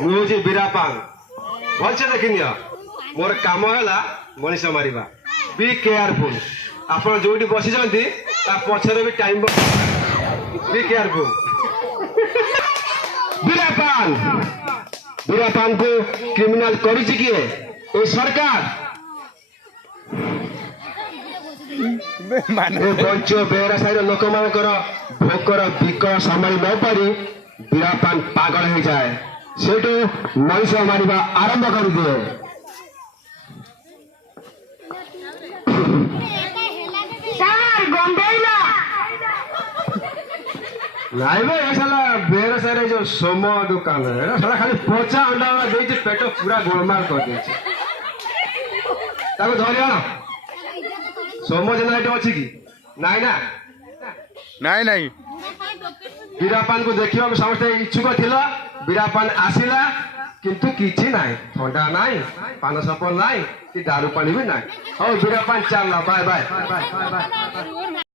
मुझे बीरापान भलसे देखनी मोर काम है मनीष मारिबा बी केयरफुल आप जो बसी पछरे भी टाइम बी केयरफुल बीरापान बीरापान को क्रिमिनल कर किए सरकार बंच बेरासाई लोक मान भोकर विकल संभाली न पारी बीरापान पागल हो जाए सेठू मनीष मारिबा आरंभ कर दिए नाई भाई साला बेरासाई जो सोम दुकान है साला खाली पचा अंडा दे पेट पूरा गोलमाल कर दे धरी आण सोम जेना अच्छी कि नाई ना नाई नाई बीरापान को देखा समस्त इच्छुक थिला बीरापान आसिला किंतु किछि नाई ठंडा नाई पान सपन नाई कि दारू पानी भी नाई। हौ बीरापान चल बाय बाय।